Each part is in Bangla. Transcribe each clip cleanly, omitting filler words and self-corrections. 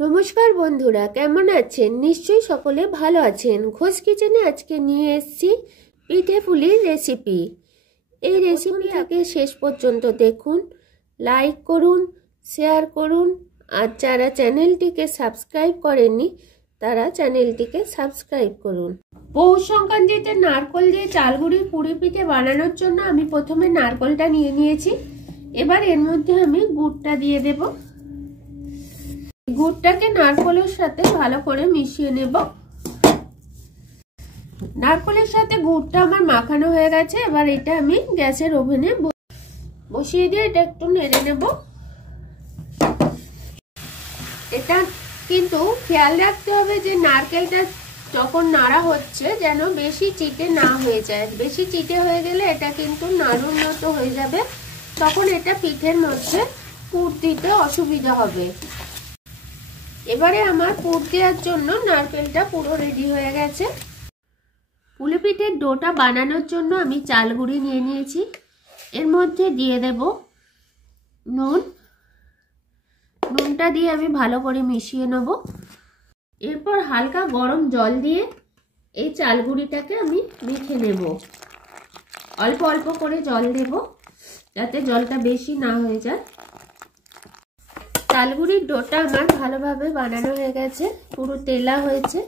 নমস্কার বন্ধুরা, কেমন আছেন? নিশ্চয়ই সকলে ভালো আছেন। ঘোষ কিচেনে আজকে নিয়ে এসেছি পিঠে পুলির রেসিপি। এই রেসিপিটাকে শেষ পর্যন্ত দেখুন, লাইক করুন, শেয়ার করুন, আর যারা চ্যানেলটিকে সাবস্ক্রাইব করেননি তারা চ্যানেলটিকে সাবস্ক্রাইব করুন। পৌষ সংক্রান্তিতে নারকেল দিয়ে চালগুড়ির পুরি পিঠে বানানোর জন্য আমি প্রথমে নারকেলটা নিয়ে নিয়েছি। এবার এর মধ্যে আমি গুড়টা দিয়ে দেব। গুড়টাকে নারকেলের সাথে ভালো করে মিশিয়ে নেব। নারকেলের সাথে গুড়টা আমার মাখানো হয়ে গেছে। এবার এটা আমি গ্যাসের ওভেনে বসিয়ে দিয়ে এটা একটু নেড়ে নেব। এটা কিন্তু খেয়াল রাখতে হবে যে নারকেলটা যখন নাড়া হচ্ছে যেন বেশি চিটে না হয়ে যায়। বেশি চিটে হয়ে গেলে এটা কিন্তু নাড়ুর মতো হয়ে যাবে, তখন এটা পিঠের মধ্যে পুর দিতে অসুবিধা হবে। এবারে আমার পুর দেওয়ার জন্য নারকেলটা পুরো রেডি হয়ে গেছে। পুলি পিঠের ডোটা বানানোর জন্য আমি চাল গুঁড়ি নিয়ে নিয়েছি। এর মধ্যে দিয়ে দেব নুন। নুনটা দিয়ে আমি ভালো করে মিশিয়ে নেব। এরপর হালকা গরম জল দিয়ে এই চাল গুঁড়িটাকে আমি মেখে নেব। অল্প অল্প করে জল দেব যাতে জলটা বেশি না হয়ে যায়। চালগুড়ির ডোটা আমার ভালোভাবে বানানো হয়ে গেছে, পুরো তেলা হয়েছে।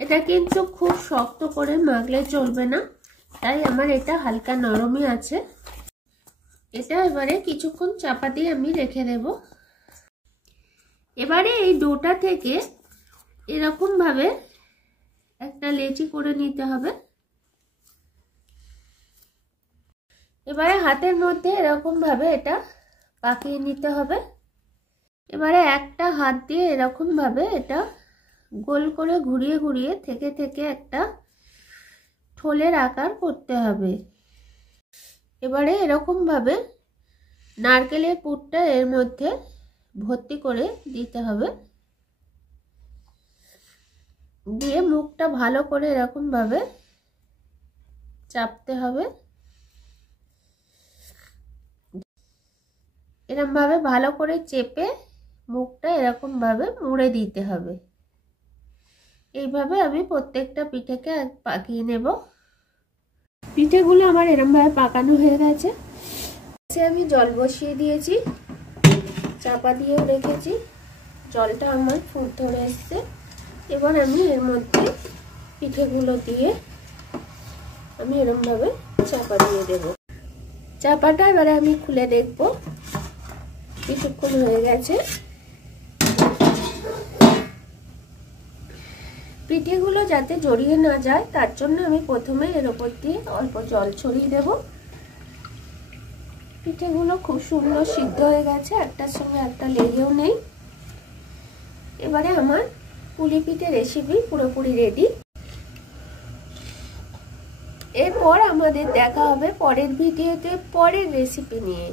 এটা কিন্তু খুব শক্ত করে মাখলে চলবে না, তাই আমার এটা হালকা নরমই আছে। এটা এবারে কিছুক্ষণ চাপা দিয়ে আমি রেখে দেব। এবারে এই ডোটা থেকে এরকম ভাবে একটা লেচি করে নিতে হবে। এবারে হাতের মধ্যে এরকম ভাবে এটা পাকিয়ে নিতে হবে। এবারে একটা হাত দিয়ে এরকম ভাবে এটা গোল করে ঘুরিয়ে ঘুরিয়ে থেকে থেকে একটা ঠোলের আকার করতে হবে। এবারে এরকম ভাবে নারকেলের পুরটা এর মধ্যে ভর্তি করে দিতে হবে। দিয়ে মুখটা ভালো করে এরকম ভাবে চাপতে হবে। এরকম ভাবে ভালো করে চেপে মুখটা এরকম ভাবে মুড়ে দিতে হবে। এইভাবে আমি প্রত্যেকটা পিঠেকে পাকিয়ে নেব। পিঠেগুলো আমার এরকম ভাবে পাকানো হয়ে গেছে। আমি জল বসিয়ে দিয়েছি, চাপা দিয়েও রেখেছি। জলটা আমার ফুট ধরে এসছে। এবার আমি এর মধ্যে পিঠেগুলো দিয়ে আমি এরকম ভাবে চাপা দিয়ে দেব। চাপাটা এবারে আমি খুলে দেখব কিছুক্ষণ হয়ে গেছে। পিঠেগুলো যাতে জড়িয়ে না যায় তার জন্য আমি প্রথমে এর উপর দিয়ে অল্প জল ছড়িয়ে দেব। পিঠেগুলো খুব সুন্দর সিদ্ধ হয়ে গেছে, একটার সঙ্গে একটা লেগেও নেই। এবারে আমার পুলি পিঠে রেসিপি পুরোপুরি রেডি। এরপর আমাদের দেখা হবে পরের ভিডিওতে পরের রেসিপি নিয়ে।